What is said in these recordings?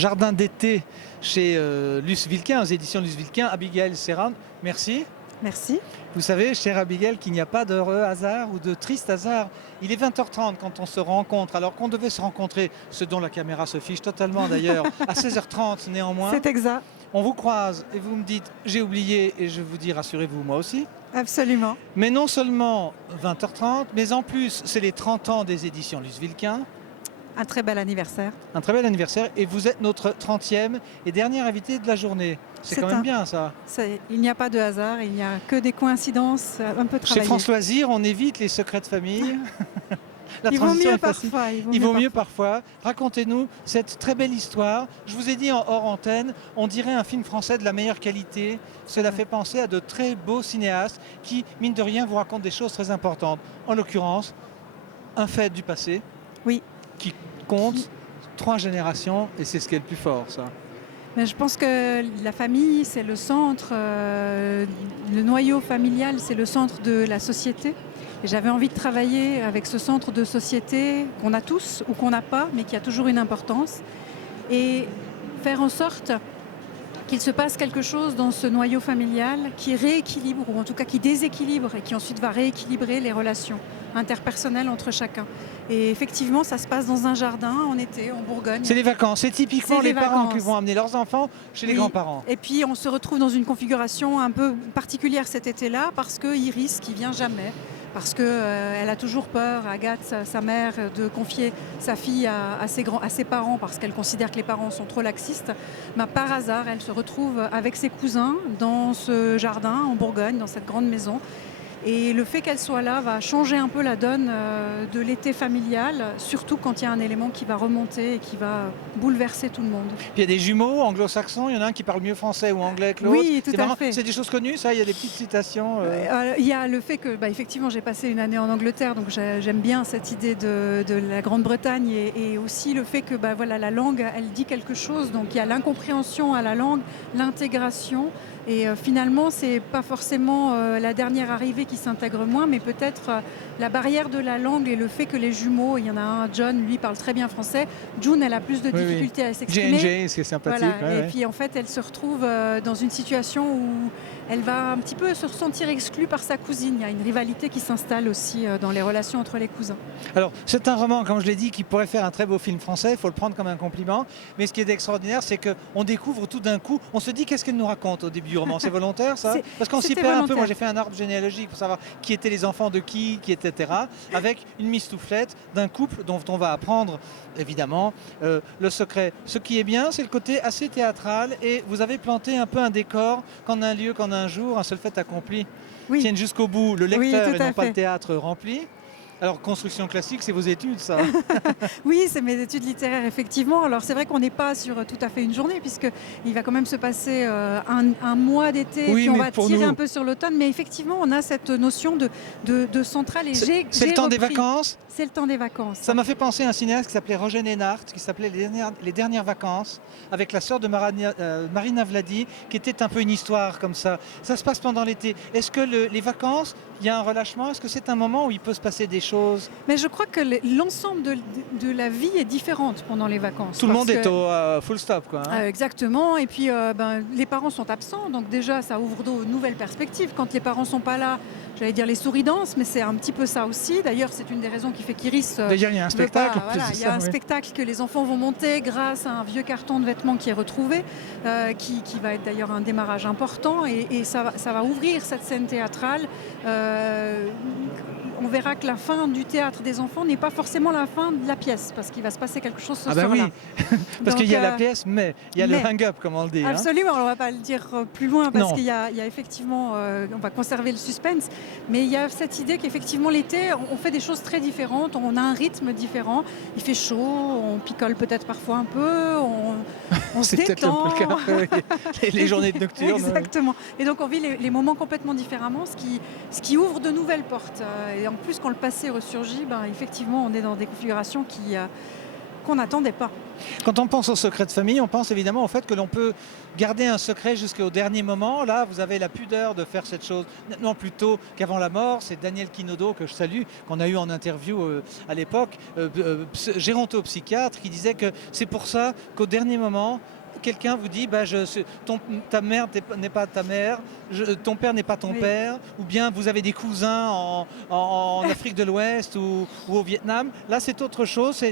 jardin d'été chez Luce Vilquin, aux éditions Luce Vilquin. Abigail Serran, merci. Merci. Vous savez, chère Abigail, qu'il n'y a pas d'heureux hasard ou de triste hasard. Il est 20h30 quand on se rencontre, alors qu'on devait se rencontrer, ce dont la caméra se fiche totalement d'ailleurs, à 16h30 néanmoins. C'est exact. On vous croise et vous me dites « j'ai oublié » et je vous dis « rassurez-vous, moi aussi ». Absolument. Mais non seulement 20h30, mais en plus, c'est les 30 ans des éditions Luce Vilquin. Un très bel anniversaire. Un très bel anniversaire et vous êtes notre 30e et dernier invité de la journée. C'est quand même bien ça. Il n'y a pas de hasard, il n'y a que des coïncidences un peu travaillées. Chez France Loisirs, on évite les secrets de famille. Il vaut mieux parfois. Il vaut mieux parfois. Racontez-nous cette très belle histoire. Je vous ai dit en hors antenne, on dirait un film français de la meilleure qualité. Cela fait penser à de très beaux cinéastes qui, mine de rien, vous racontent des choses très importantes. En l'occurrence, un fait du passé. Oui. Qui compte 3 générations et c'est ce qui est le plus fort, ça. Mais je pense que la famille, c'est le centre, le noyau familial, c'est le centre de la société. Et j'avais envie de travailler avec ce centre de société qu'on a tous ou qu'on n'a pas, mais qui a toujours une importance. Et faire en sorte qu'il se passe quelque chose dans ce noyau familial qui rééquilibre, ou en tout cas qui déséquilibre, et qui ensuite va rééquilibrer les relations interpersonnelles entre chacun. Et effectivement, ça se passe dans un jardin en été, en Bourgogne. C'est les vacances, c'est typiquement les parents qui vont amener leurs enfants chez les grands-parents. Et puis on se retrouve dans une configuration un peu particulière cet été-là, parce que Iris, qui vient jamais, parce qu'elle a toujours peur, Agathe, sa mère, de confier sa fille à ses parents parce qu'elle considère que les parents sont trop laxistes. Par hasard, elle se retrouve avec ses cousins dans ce jardin en Bourgogne, dans cette grande maison. Et le fait qu'elle soit là va changer un peu la donne de l'été familial, surtout quand il y a un élément qui va remonter et qui va bouleverser tout le monde. Puis il y a des jumeaux anglo-saxons, il y en a un qui parle mieux français ou anglais que l'autre. Oui, tout à fait. C'est des choses connues, ça, il y a des petites citations. Il y a le fait que, effectivement, j'ai passé une année en Angleterre, donc j'aime bien cette idée de la Grande-Bretagne et aussi le fait que voilà, la langue, elle dit quelque chose. Donc il y a l'incompréhension à la langue, l'intégration. Et finalement, c'est pas forcément la dernière arrivée qui s'intègre moins, mais peut-être la barrière de la langue et le fait que les jumeaux, il y en a un, John, lui parle très bien français. June, elle a plus de difficultés à s'exprimer. J&J, c'est sympathique. Voilà. Et puis en fait, elle se retrouve dans une situation où elle va un petit peu se ressentir exclue par sa cousine. Il y a une rivalité qui s'installe aussi dans les relations entre les cousins. Alors, c'est un roman, comme je l'ai dit, qui pourrait faire un très beau film français. Il faut le prendre comme un compliment. Mais ce qui est extraordinaire, c'est qu'on découvre tout d'un coup, on se dit qu'est-ce qu'elle nous raconte au début du roman. C'est volontaire, ça? Parce qu'on s'y perd un peu. Moi, j'ai fait un arbre généalogique pour savoir qui étaient les enfants de qui, etc. Avec une mistouflette d'un couple dont on va apprendre, évidemment, le secret. Ce qui est bien, c'est le côté assez théâtral. Et vous avez planté un peu un décor qu'en un lieu, qu'en un jour, un seul fait accompli. Oui. Tiennent jusqu'au bout le lecteur oui, et non pas le théâtre rempli. Alors, construction classique, c'est vos études, ça? Oui, c'est mes études littéraires, effectivement. Alors, c'est vrai qu'on n'est pas sur tout à fait une journée, puisqu'il va quand même se passer un mois d'été, et puis on va tirer un peu sur l'automne. Mais effectivement, on a cette notion de centrale. C'est le temps des vacances? C'est le temps des vacances. Ça m'a fait penser à un cinéaste qui s'appelait Roger Nénart, qui s'appelait Les dernières vacances, avec la sœur de Marina Vladi, qui était un peu une histoire comme ça. Ça se passe pendant l'été. Est-ce que les vacances, il y a un relâchement? Est-ce que c'est un moment où il peut se passer des choses? Mais je crois que l'ensemble de la vie est différente pendant les vacances. Tout le monde est au full stop, quoi. Hein. Exactement. Et puis, les parents sont absents, donc déjà, ça ouvre de nouvelles perspectives. Quand les parents sont pas là, j'allais dire les souris dansent, mais c'est un petit peu ça aussi. D'ailleurs, c'est une des raisons qui fait qu'Iris... D'ailleurs, il y a un spectacle. Il y a un spectacle que les enfants vont monter grâce à un vieux carton de vêtements qui est retrouvé, qui va être d'ailleurs un démarrage important. Et ça va ouvrir cette scène théâtrale. On verra que la fin du théâtre des enfants n'est pas forcément la fin de la pièce, parce qu'il va se passer quelque chose ce soir-là. Oui, parce qu'il y a la pièce, mais il y a le hang-up, comme on le dit. Absolument, on ne va pas le dire plus loin, parce qu'il y a effectivement, on va conserver le suspense, mais il y a cette idée qu'effectivement l'été, on fait des choses très différentes, on a un rythme différent, il fait chaud, on picole peut-être parfois un peu, on se détend. C'est peut-être un peu le cas, les journées de nocturne. Exactement, et donc on vit les moments complètement différemment, ce qui ouvre de nouvelles portes. Et en plus, quand le passé ressurgit, effectivement, on est dans des configurations qu'on n'attendait pas. Quand on pense au secret de famille, on pense évidemment au fait que l'on peut garder un secret jusqu'au dernier moment. Là, vous avez la pudeur de faire cette chose. Non, plutôt qu'avant la mort, c'est Daniel Quinaudot, que je salue, qu'on a eu en interview à l'époque, gérontopsychiatre, qui disait que c'est pour ça qu'au dernier moment, quelqu'un vous dit ta mère n'est pas ta mère, ton père n'est pas ton père, ou bien vous avez des cousins en Afrique de l'Ouest ou au Vietnam. Là, c'est autre chose.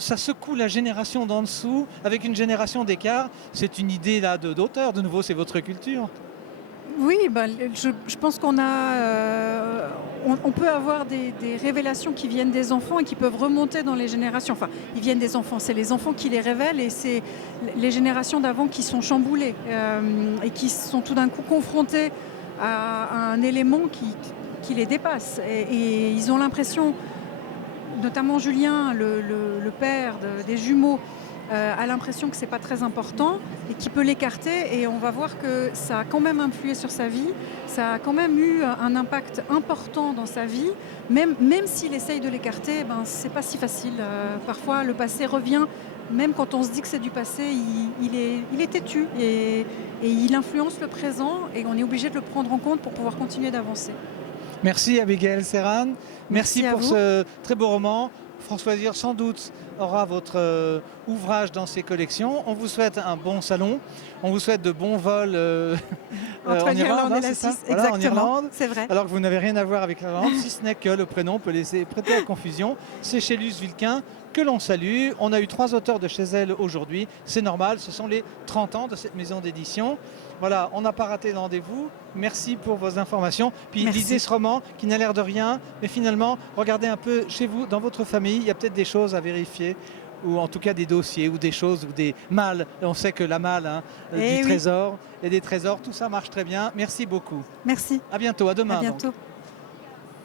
Ça secoue la génération d'en dessous avec une génération d'écart. C'est une idée là d'auteur, de nouveau, c'est votre culture. Oui, je pense qu'on a, on peut avoir des révélations qui viennent des enfants et qui peuvent remonter dans les générations. Enfin, ils viennent des enfants, c'est les enfants qui les révèlent et c'est les générations d'avant qui sont chamboulées et qui sont tout d'un coup confrontées à un élément qui les dépasse. Et ils ont l'impression, notamment Julien, le père des jumeaux, a l'impression que c'est pas très important et qu'il peut l'écarter, et on va voir que ça a quand même influé sur sa vie, ça a quand même eu un impact important dans sa vie, même s'il essaye de l'écarter, c'est pas si facile. Parfois le passé revient, même quand on se dit que c'est du passé, il est têtu et il influence le présent, et on est obligé de le prendre en compte pour pouvoir continuer d'avancer. Merci Abigail Serran, merci pour ce très beau roman. François Zir, sans doute, aura votre ouvrage dans ses collections. On vous souhaite un bon salon, on vous souhaite de bons vols entre l'Irlande et la Suisse, exactement, en Irlande, c'est vrai. Alors que vous n'avez rien à voir avec l'Irlande, si ce n'est que le prénom peut laisser prêter à confusion. C'est chez Luce Vilquin que l'on salue. On a eu 3 auteurs de chez elle aujourd'hui, c'est normal, ce sont les 30 ans de cette maison d'édition. Voilà, on n'a pas raté le rendez-vous. Merci pour vos informations. Puis lisez ce roman qui n'a l'air de rien, mais finalement, regardez un peu chez vous, dans votre famille, il y a peut-être des choses à vérifier, ou en tout cas des dossiers, ou des choses, ou des malles. On sait que la malle du trésor et des trésors, tout ça marche très bien. Merci beaucoup. Merci. À bientôt, à demain. À bientôt. Donc.